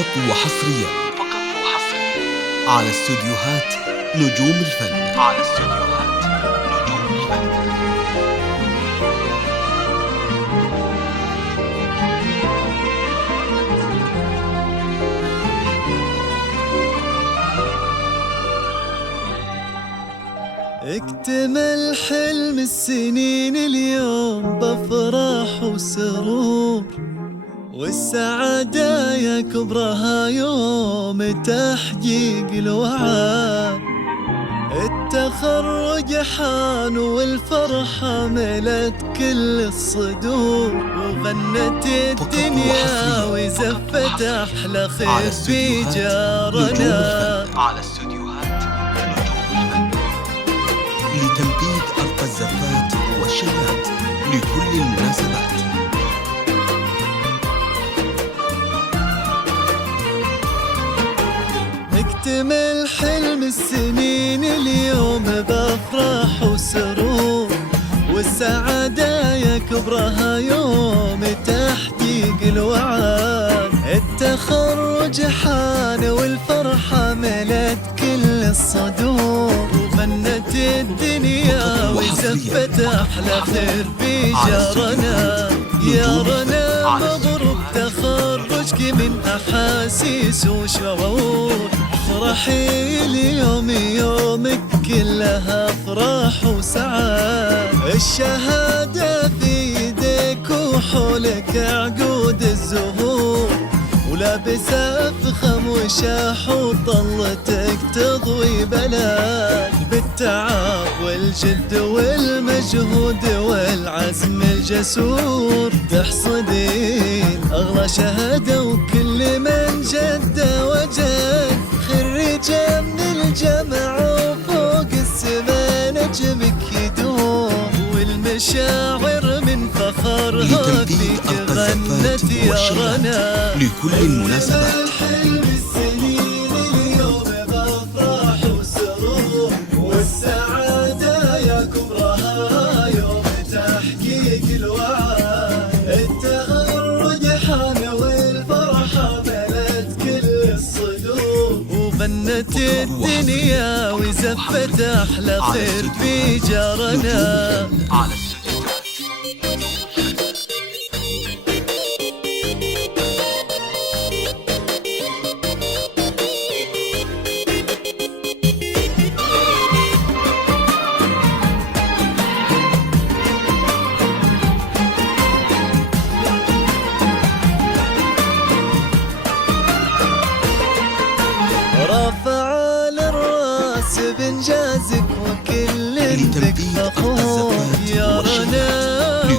فقط وحصريا على استوديوهات نجوم الفن. اكتمل حلم السنين اليوم بفرح وسرور، والسعادة يا كبرها يوم تحقيق الوعد. التخرج حان والفرحة ملت كل الصدور، وغنت الدنيا وزفت أحلى خير في جارنا. على استوديوهات نجوم الفن لتنفيذ أرقى الزفات والشيلات لكل المناسبات. اكتمل حلم السنين اليوم بفرح وسرور، والسعادة يا كبرها يوم تحقيق الوعد. التخرج حان والفرحة ملت كل الصدور، وغنت الدنيا وزفت أحلى خير في جارنا. يارنا مبروك تخرجك من أحاسيس وشعور، افرحي اليوم يومك كلها افراح وسعاد. الشهادة في يدك وحولك عقود الزهور، ولابسة فخم وشاح وطلتك تضوي بلد. بالتعب والجد والمجهود والعزم الجسور تحصدين أغلى شهادة، وكل من جد وجد خريجة من الجامعة وفوق السما نجمك يدوم. والمشاعر من فخرها فيك غنت يارنا لكل المناسبات. الحلم السنين اليوم بفرح وسرور، والسعادة يا كبرها يوم تحقيق الوعد. التخرج حان والفرحة ملت كل الصدور، وغنت الدنيا وزفت أحلى خير في جارنا. على رافع للراس بإنجازك وكل بك فخور. يارنا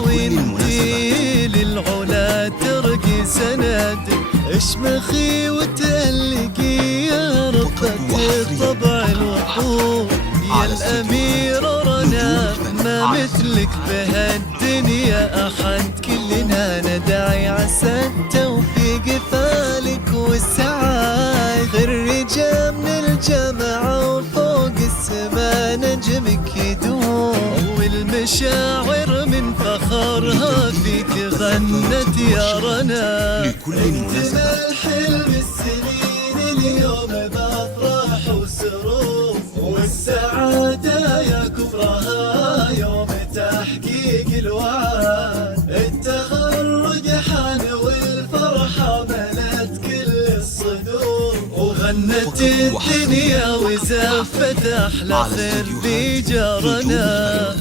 وانتي للعلا ترقي سند، اشمخي وتألقي يا رقة الطبع الوقور. يا الأميرة رنا ما مثلك بهالدنيا أحد، كلنا ندعي عسى التوفيق فالك والسعاد. خريجة من الجامعة وفوق السما نجمك يدوم، والمشاعر من فخرها فيك غنت يارنا. لكل المناسبات. الحلم السنين اليوم بفرح وسرور، والسعادة يا كبرها يوم تحقيق الوعد. التخرج حان والفرحة ملت كل الصدور، وغنت الدنيا وزفت أحلى خير في جارنا.